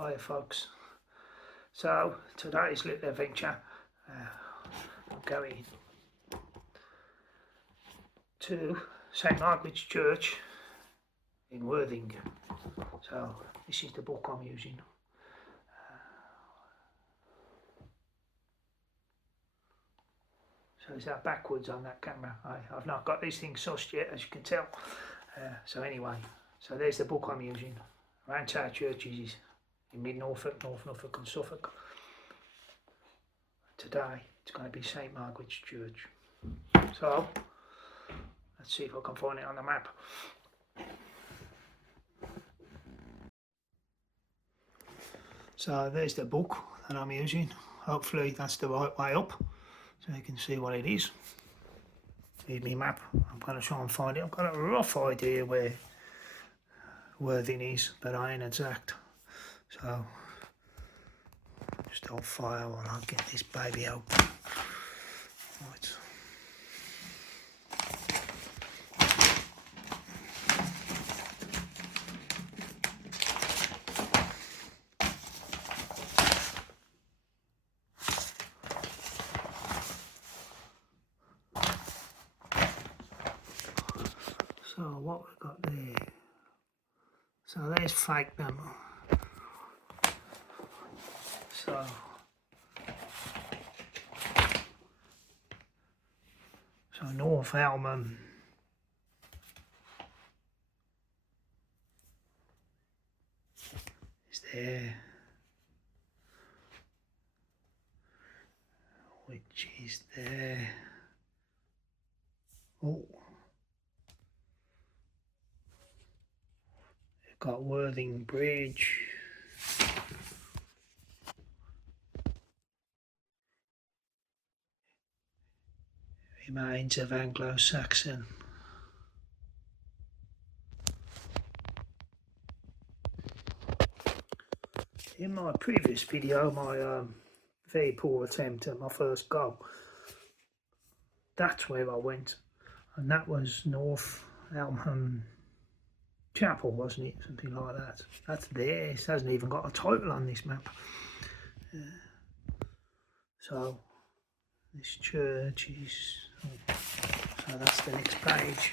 Hi folks, so today's little adventure, I'm going to St Margaret's Church in Worthing. So this is the book I'm using. So is that backwards on that camera? I've not got these things sussed yet, as you can tell. So anyway, so there's the book I'm using. Around our churches in mid-Norfolk, North Norfolk and Suffolk. Today it's going to be St Margaret's Church. So let's see if I can find it on the map. So there's the book that I'm using. Hopefully that's the right way up, so you can see what it is. Here's my map. I'm going to try and find it. I've got a rough idea where Worthing is, but I ain't exact. So just hold fire while I get this baby open. Right. So what we've got there. So there's Fakenham. So North Elmham is there, which is there. Oh, you've got Worthing Bridge. Remains of Anglo-Saxon. In my previous video, my very poor attempt at my first goal, that's where I went, and that was North Elmham Chapel, wasn't it? Something like that. That's there. It hasn't even got a title on this map. So this church is, so that's the next page.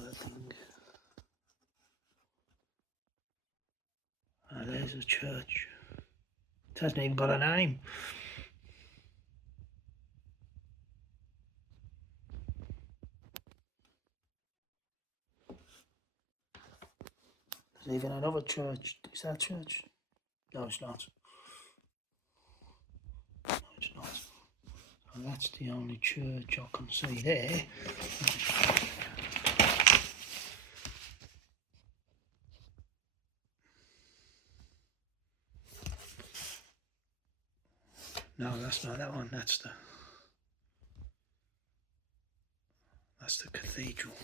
Worthing. Oh, there's a church. It hasn't even got a name. There's even another church. Is that church? No, it's not. No, it's not. So that's the only church I can see there. No, that's not that one. That's the cathedral.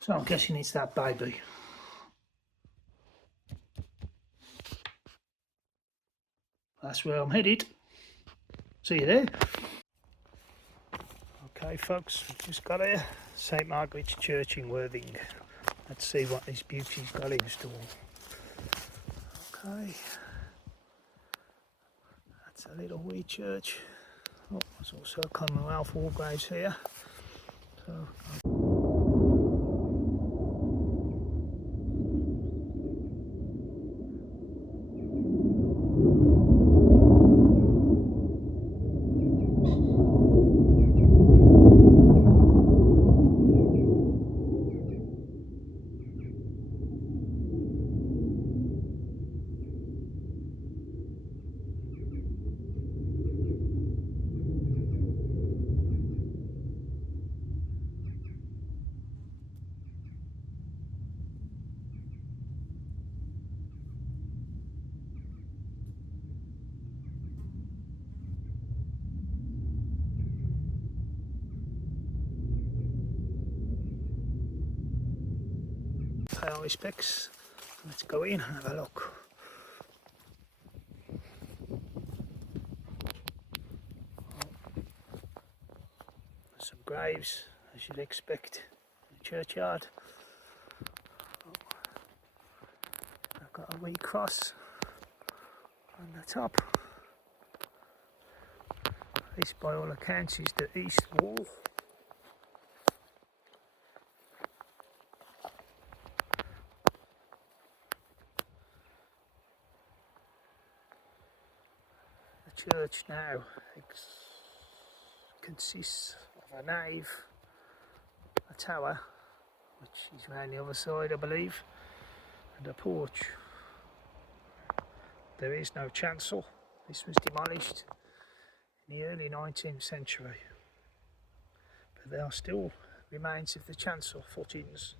So I'm guessing it's that baby. That's where I'm headed. See you there. Okay folks, we've just got here. St Margaret's Church in Worthing. Let's see what this beauty's got in store. Okay. That's a little wee church. Oh, there's also Commonwealth War graves here. So, pay our respects. Let's go in and have a look. Some graves, as you'd expect, in the churchyard. I've got a wee cross on the top. This, by all accounts, is the east wall. The church now consists of a nave, a tower, which is round the other side, I believe, and a porch. There is no chancel. This was demolished in the early 19th century, but there are still remains of the chancel footings,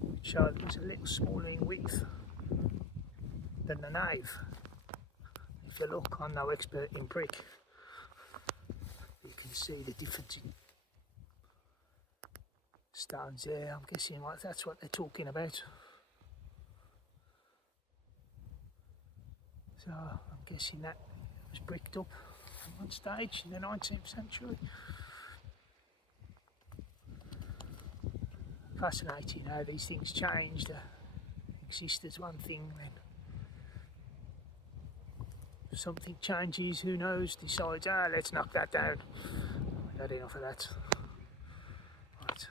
which show it was a little smaller in width than the nave. If you look, I'm no expert in brick, you can see the difference in stones there. I'm guessing that's what they're talking about. So I'm guessing that was bricked up at one stage in the 19th century. Fascinating how these things changed. Exist as one thing, then something changes, who knows, decides, let's knock that down. We've had enough of that. Right.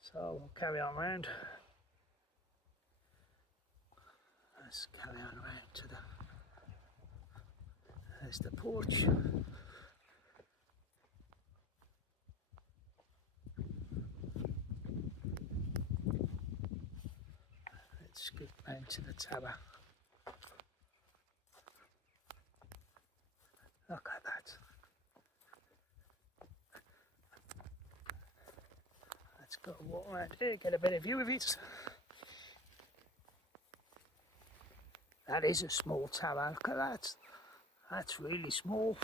So we'll carry on round. Let's carry on around to there's the porch. Let's scoot round to the tower. Look at that. Let's go walk around here, get a better view of it. That is a small tower, look at that. That's really small.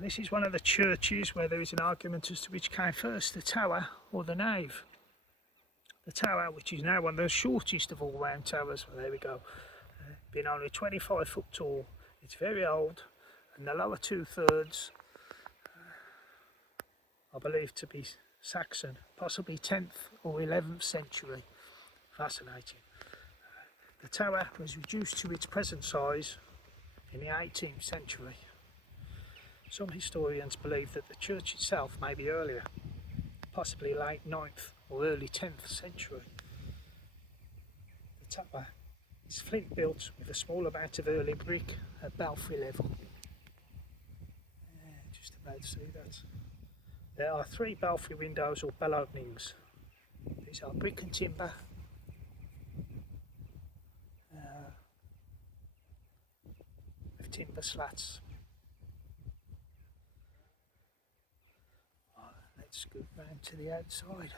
This is one of the churches where there is an argument as to which came first, the tower or the nave. The tower, which is now one of the shortest of all round towers, well, there we go, being only 25 foot tall. It's very old, and the lower 2/3 are believed to be Saxon, possibly 10th or 11th century. Fascinating. The tower was reduced to its present size in the 18th century. Some historians believe that the church itself may be earlier, possibly late 9th or early 10th century. The tower is flint built with a small amount of early brick at belfry level. Just about to see that. There are 3 belfry windows or bell openings. These are brick and timber. With timber slats. Let's scoot round to the outside.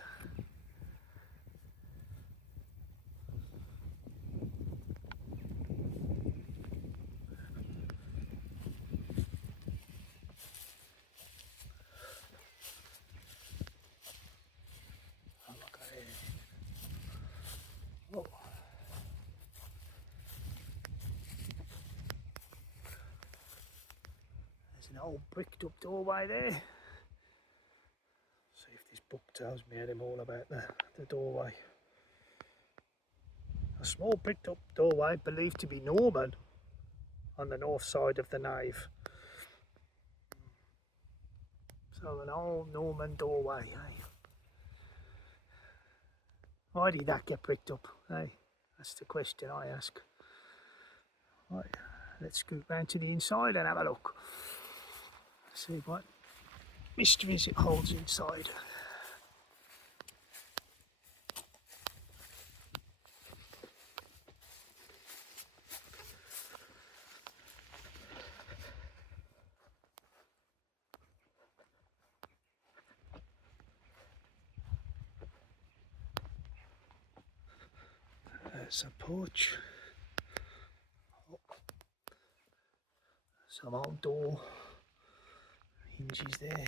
An old bricked up doorway there. See if this book tells me anything all about the doorway. A small bricked up doorway believed to be Norman on the north side of the nave. So an old Norman doorway, eh? Why did that get bricked up, eh? That's the question I ask. Right, let's scoot round to the inside and have a look. See what mysteries it holds inside. There's a porch. Some old door hinges there.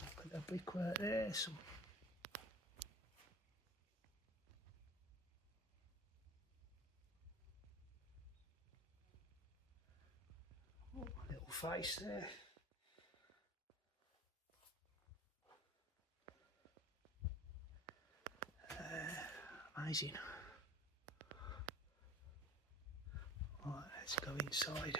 Look at the brickwork there. Some little face there. Amazing. Right, let's go inside.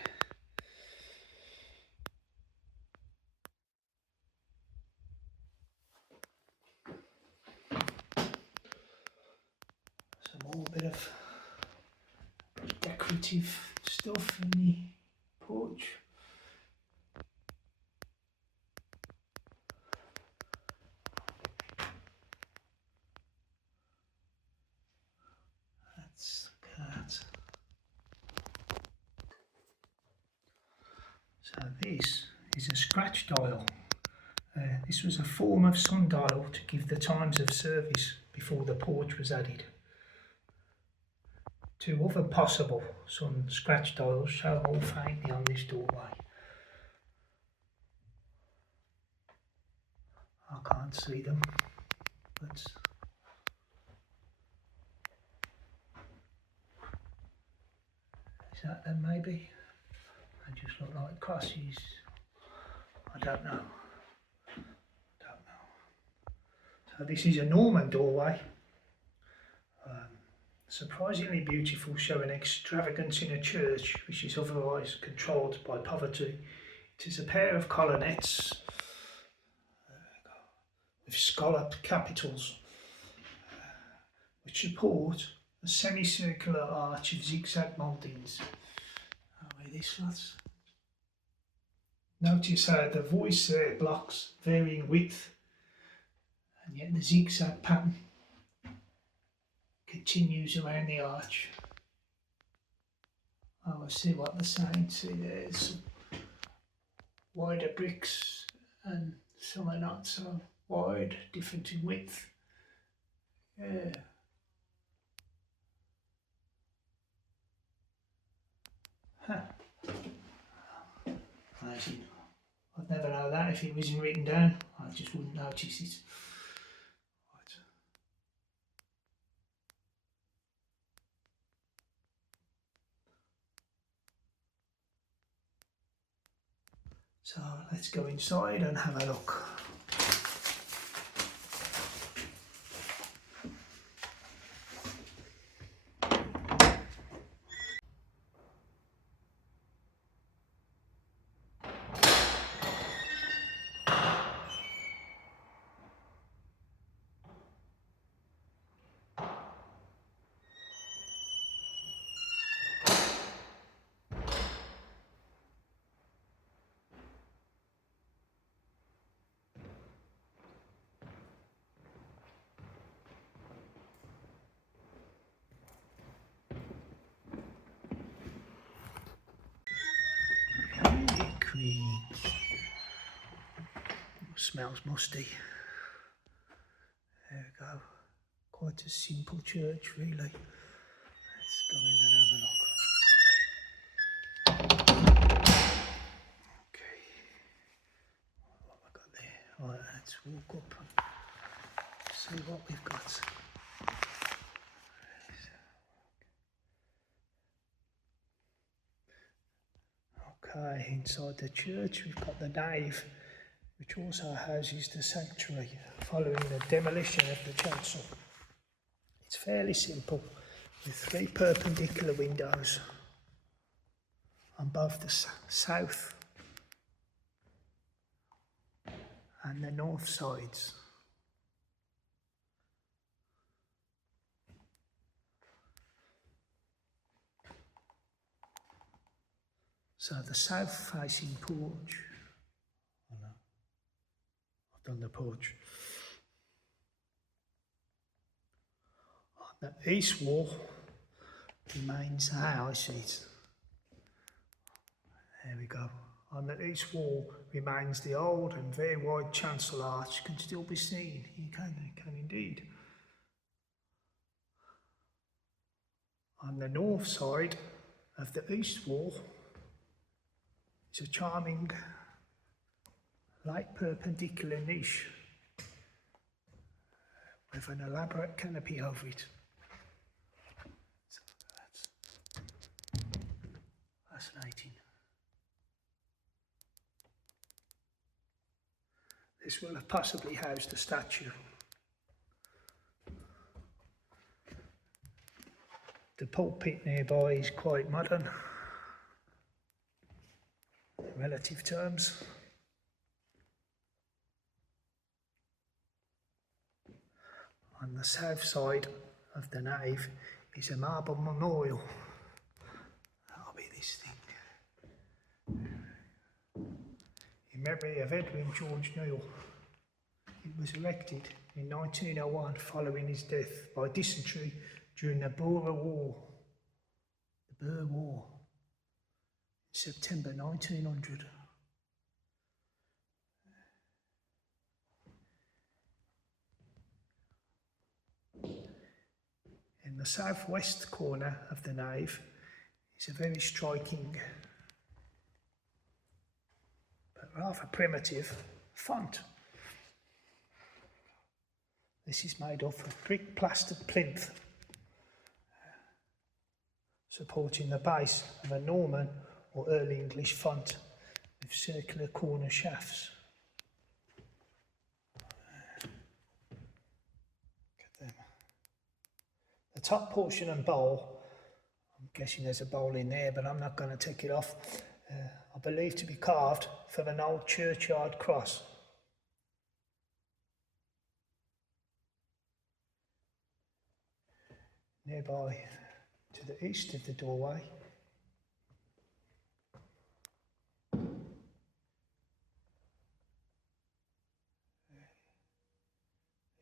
Some more bit of decorative stuff in the porch. That's cat. So this is a scratch dial. This was a form of sundial to give the times of service before the porch was added. Two other possible sun scratch dials show more faintly on this doorway. I can't see them, but is that them maybe? They just look like crosses. I don't know. So this is a Norman doorway. Surprisingly beautiful, showing extravagance in a church which is otherwise controlled by poverty. It is a pair of colonnettes with scalloped capitals which support a semicircular arch of zigzag mouldings. How are this, lads? Notice how the voice blocks varying width, and yet the zigzag pattern continues around the arch. Oh, I see what they're saying. See, there's some wider bricks and some are not so wide, different in width. Yeah. Huh. Amazing. I'd never know that if it wasn't written down. I just wouldn't notice it. Right. So let's go inside and have a look. Smells musty. There we go. Quite a simple church, really. Let's go in and have a look. Okay. What have I got there? Right, let's walk up and see what we've got. Okay, inside the church we've got the nave, which also houses the sanctuary following the demolition of the chancel. It's fairly simple, with 3 perpendicular windows on both the south and the north sides. So the south facing porch, oh no, I've done the porch. On the east wall remains, I see it. There we go. On the east wall remains the old and very wide chancel arch, can still be seen. You can indeed. On the north side of the east wall, It's a charming light perpendicular niche with an elaborate canopy over it. So that's fascinating. This will have possibly housed a statue. The pulpit nearby is quite modern, in relative terms. On the south side of the nave is a marble memorial. That'll be this thing. In memory of Edwin George Neal. It was erected in 1901 following his death by dysentery during the Boer War. The Boer War. In September 1900. In the southwest corner of the nave is a very striking but rather primitive font. This is made of a brick plastered plinth supporting the base of a Norman or Early English font with circular corner shafts. The top portion and bowl, I'm guessing there's a bowl in there, but I'm not going to take it off, I believe to be carved from an old churchyard cross. Nearby to the east of the doorway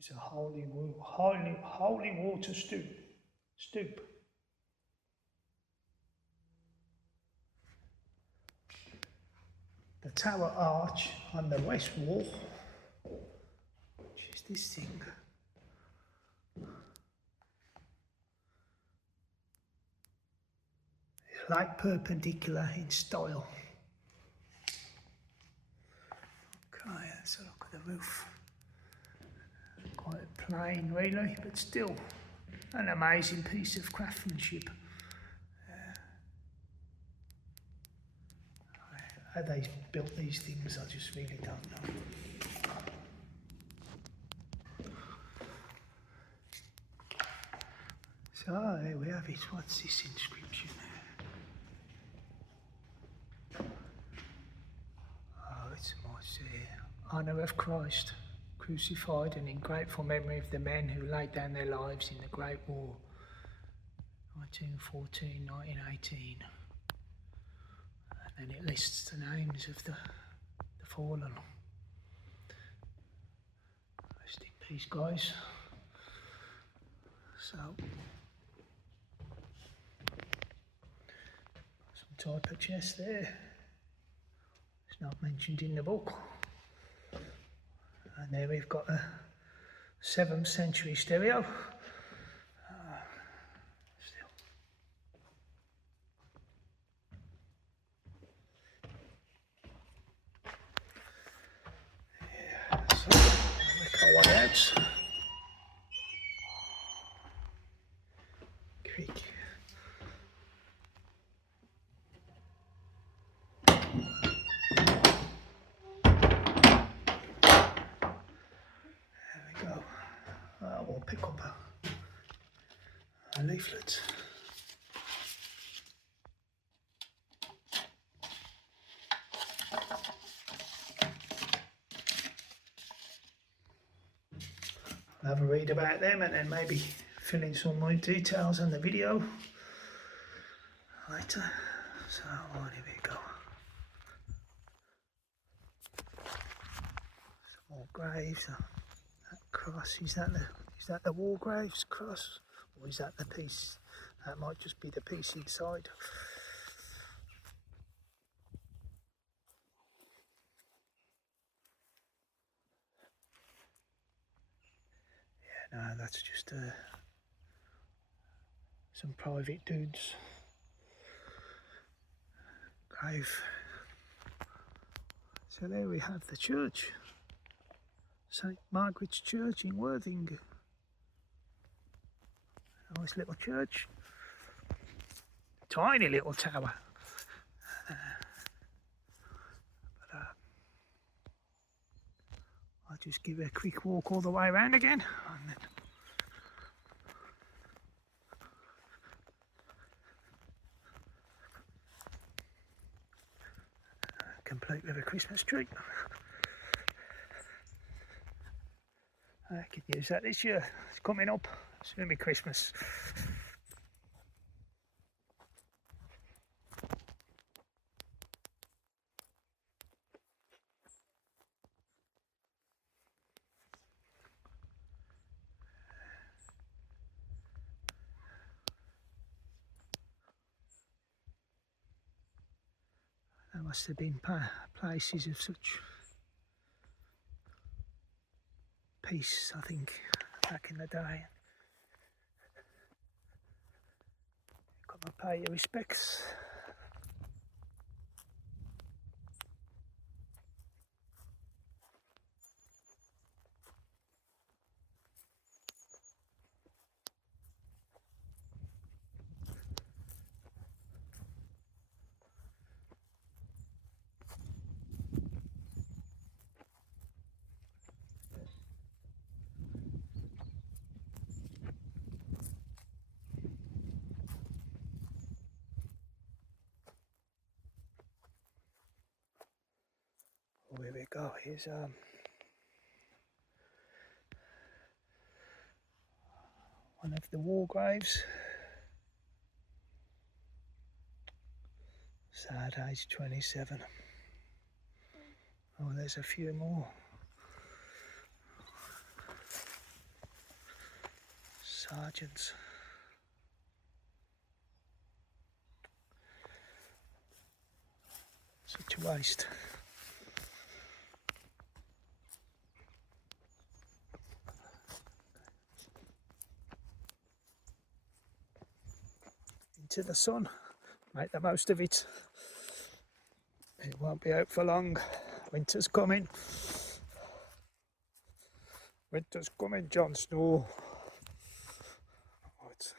is a holy water stoop. The tower arch on the west wall, which is this thing, light perpendicular in style. Okay, let's have a look at the roof. Quite plain really, but still an amazing piece of craftsmanship. How they built these things, I just really don't know. So there we have it. What's this inscription? Oh, it's honour of Christ, crucified and in grateful memory of the men who laid down their lives in the Great War, 1914, 1918. And it lists the names of the fallen. Rest in peace, guys. So, some type of chest there. It's not mentioned in the book. And there we've got a 7th century stereo. One out. Creek. There we go. We'll pick up a leaflet. I'll have a read about them and then maybe fill in some more details on the video later. So here we go. Some more graves. That cross, is that the war graves cross? Or is that the piece? That might just be the piece inside. No, that's just some private dude's grave. So there we have the church, St Margaret's Church in Worthing. Nice little church, tiny little tower. I'll just give it a quick walk all the way around again. And then complete with a Christmas tree. I could use that this year. It's coming up. It's going to be Christmas. There must have been places of such peace, I think, back in the day. Got to pay your respects. Oh, here we go. Here's one of the war graves. Sad age 27. Oh, there's a few more. Sergeants. Such a waste. Into the sun, make the most of it. It won't be out for long. Winter's coming. Winter's coming, Jon Snow. Right.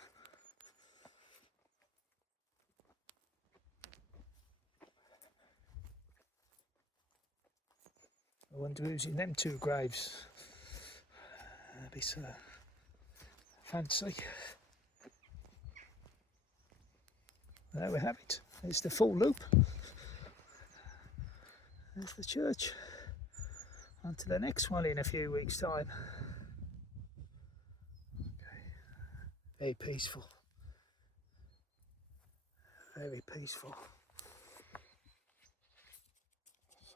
I wonder who's in them two graves. That'd be so fancy. There we have it. It's the full loop. There's the church. On to the next one in a few weeks' time. Okay. Very peaceful. Very peaceful. So,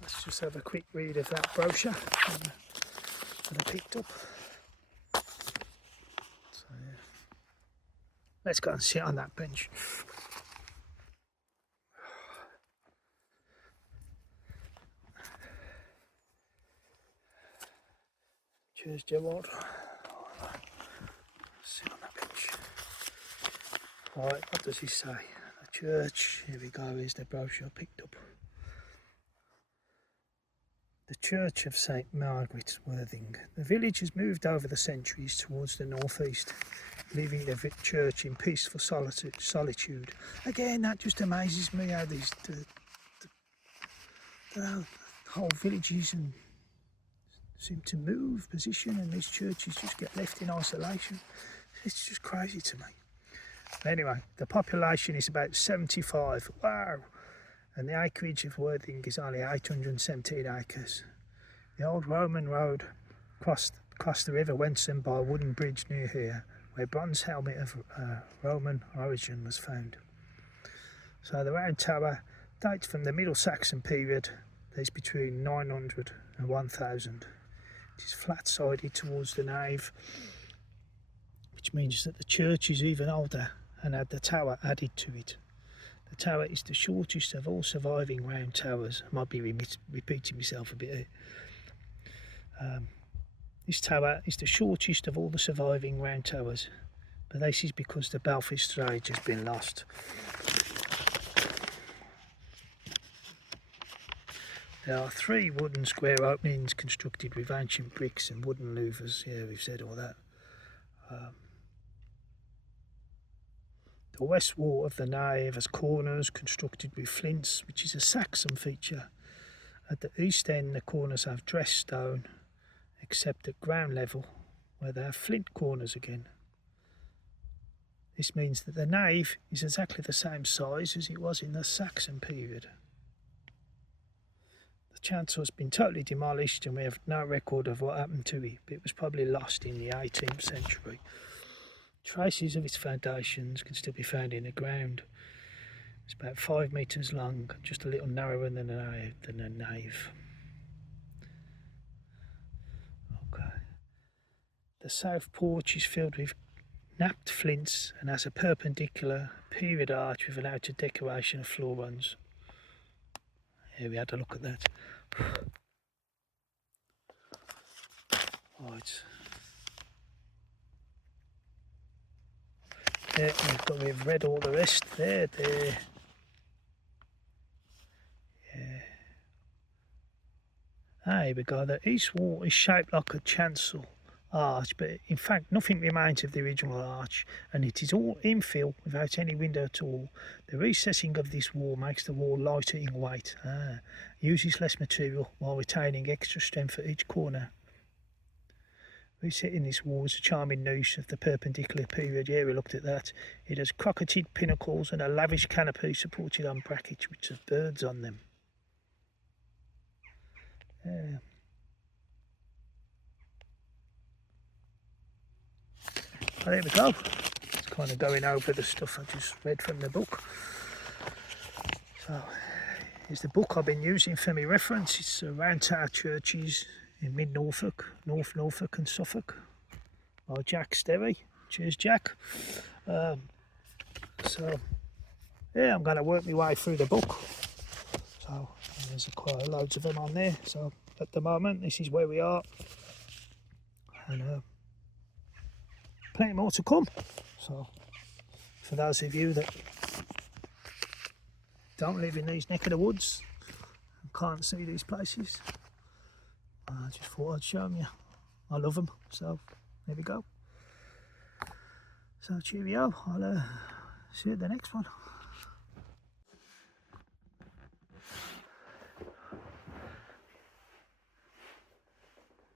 let's just have a quick read of that brochure that I picked up. So, yeah. Let's go and sit on that bench. Cheers, Gerald. Sit on that bench. Right, what does he say? The church. Here we go. Here's the brochure I picked up. The Church of St Margaret's, Worthing. The village has moved over the centuries towards the northeast, leaving the church in peaceful solitude. Again, that just amazes me how these the whole villages and seem to move position, and these churches just get left in isolation. It's just crazy to me. Anyway, the population is about 75. Wow! And the acreage of Worthing is only 817 acres. The old Roman road crossed the River Wensum by a wooden bridge near here, where a bronze helmet of Roman origin was found. So the round tower dates from the Middle Saxon period. There's between 900 and 1000. It is flat-sided towards the nave, which means that the church is even older and had the tower added to it. The tower is the shortest of all surviving round towers. I might be repeating myself a bit here. This tower is the shortest of all the surviving round towers, but this is because the balustrade has been lost. There are 3 wooden square openings constructed with ancient bricks and wooden louvers. Yeah, we've said all that. The west wall of the nave has corners constructed with flints, which is a Saxon feature. At the east end, the corners have dressed stone, except at ground level, where they have flint corners again. This means that the nave is exactly the same size as it was in the Saxon period. The chancel has been totally demolished and we have no record of what happened to it, but it was probably lost in the 18th century. Traces of its foundations can still be found in the ground. It's about 5 metres long, just a little narrower than a nave. Okay. The south porch is filled with knapped flints and has a perpendicular period arch with an outer decoration of floor runs. Here we had a look at that. Right. Yeah, we've read all the rest there. Yeah. Ah, here we go. The east wall is shaped like a chancel arch, but in fact nothing remains of the original arch, and it is all infill without any window at all. The recessing of this wall makes the wall lighter in weight. Uses less material while retaining extra strength at each corner. Resetting this wall is a charming niche of the perpendicular period. Yeah, we looked at that. It has crocketed pinnacles and a lavish canopy supported on brackets which have birds on them. Yeah. Well, there we go. It's kind of going over the stuff I just read from the book. So, here's the book I've been using for my reference. It's Round Tower Churches in mid-Norfolk, North Norfolk and Suffolk, by Jack Sterry. Cheers, Jack. So, yeah, I'm going to work my way through the book. So, there's quite loads of them on there. So, at the moment, this is where we are. And plenty more to come. So, for those of you that don't live in these neck of the woods and can't see these places, I just thought I'd show them you. I love them. So, there we go. So, cheerio. I'll see you at the next one.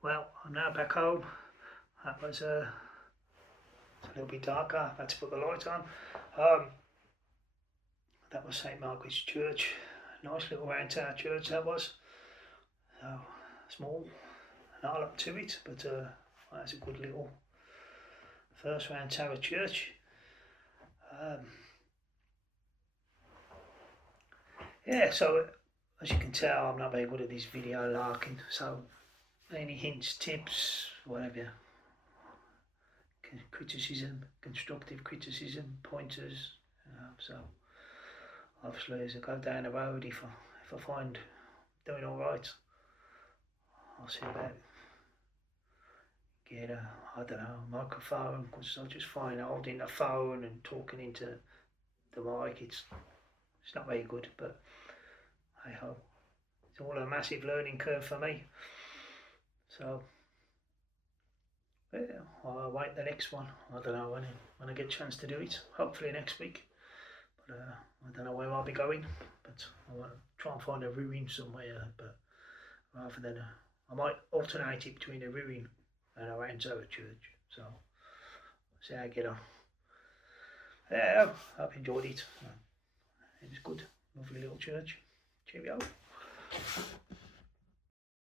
Well, I'm now back home. That was it's a little bit darker. I had to put the light on. That was St Margaret's Church. Nice little round tower church that was. So small, not a lot to it, but that's a good little first round tower church. Yeah, so as you can tell, I'm not very good at this video larking. So any hints, tips, whatever, criticism, constructive criticism, pointers. So obviously, as I go down the road, if I find doing all right, I'll see about get I don't know, microphone, because I just find holding the phone and talking into the mic, it's not very good, but hey ho, it's all a massive learning curve for me. So yeah, I'll await the next one. I don't know when I get a chance to do it. Hopefully next week. But I don't know where I'll be going. But I want to try and find a ruin somewhere. But rather than I might alternate it between a ruin and a round tower church. So see how I get on. Yeah, I've enjoyed it. It was good. Lovely little church. Cheerio.